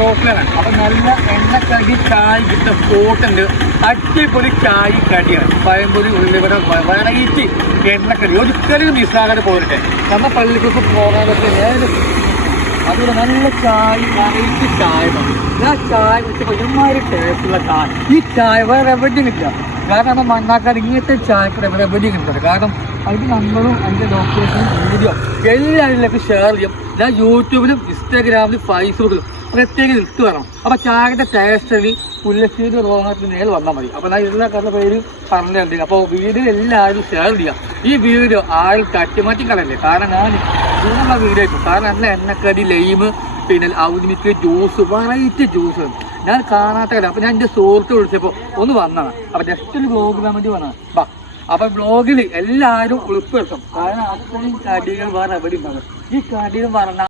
റോട്ടിലാണ്. അപ്പൊ നല്ല എണ്ണക്കടി ചായ കിട്ടുന്ന സ്പോട്ടുണ്ട്. അടിപൊളി ചായ കടിയാണ്. പഴംപൊരി, ഉള്ളിവട, വെറൈറ്റി എണ്ണക്കടി ഒരിക്കലും മിസ്സാകാതെ പോരട്ടെ. നമ്മുടെ പള്ളിക്കൊക്കെ പോകാനൊക്കെ അതുപോലെ നല്ല ചായ, വെറൈറ്റി ചായ മതി. ഞാൻ ചായ കുടിച്ചപ്പോൾ ഒരുമാതിരി ടേസ്റ്റുള്ള ചായ. ഈ ചായ വേറെ എവിടെയും കിട്ടില്ല. കാരണം നമ്മൾ മണ്ണാക്കാട് ഇങ്ങനത്തെ ചായക്ക് എവിടെയും കിട്ടുന്നത്. കാരണം അതിൻ്റെ നമ്പറും അതിൻ്റെ ലൊക്കേഷനും വീഡിയോ എല്ലാവരിലേക്ക് ഷെയർ ചെയ്യും. ഞാൻ യൂട്യൂബിലും ഇൻസ്റ്റാഗ്രാമിലും ഫേസ്ബുക്കിലും പ്രത്യേകം ഇട്ട് വേണം. അപ്പൊ ചായയുടെ ടേസ്റ്റ് പുല്ലശ്ശേരി റോഹത്തിന് നേരെ വന്നാൽ മതി. അപ്പൊ ഞാൻ എല്ലാ കാരണ പേര് പറഞ്ഞിട്ടുണ്ട്. അപ്പോൾ വീഡിയോ എല്ലാവരും ഷെയർ ചെയ്യാം. ഈ വീഡിയോ ആരും തട്ടിമാറ്റി കളയല്ലേ. കാരണം ഞാൻ ഇതിനുള്ള വീഡിയോ ആയിരിക്കും. കാരണം നല്ല എണ്ണക്കടി, ലൈമ്, പിന്നെ ഔദ്യോഗിക ജ്യൂസ്, വെറൈറ്റി ജ്യൂസ് ഞാൻ കാണാത്ത കാര്യം. അപ്പൊ ഞാൻ എൻ്റെ സുഹൃത്ത് വിളിച്ചപ്പോൾ ഒന്ന് വന്നതാണ്. അപ്പൊ ജസ്റ്റ് ഒരു ബ്ലോഗിടാൻ വേണ്ടി വന്നതാണ്. അപ്പൊ ബ്ലോഗിൽ എല്ലാവരും ഉൾപ്പെടുത്തും. കാരണം അത്രയും കടികൾ വേറെ എവിടെ ഉണ്ടാകും. ഈ കടികൾ പറഞ്ഞ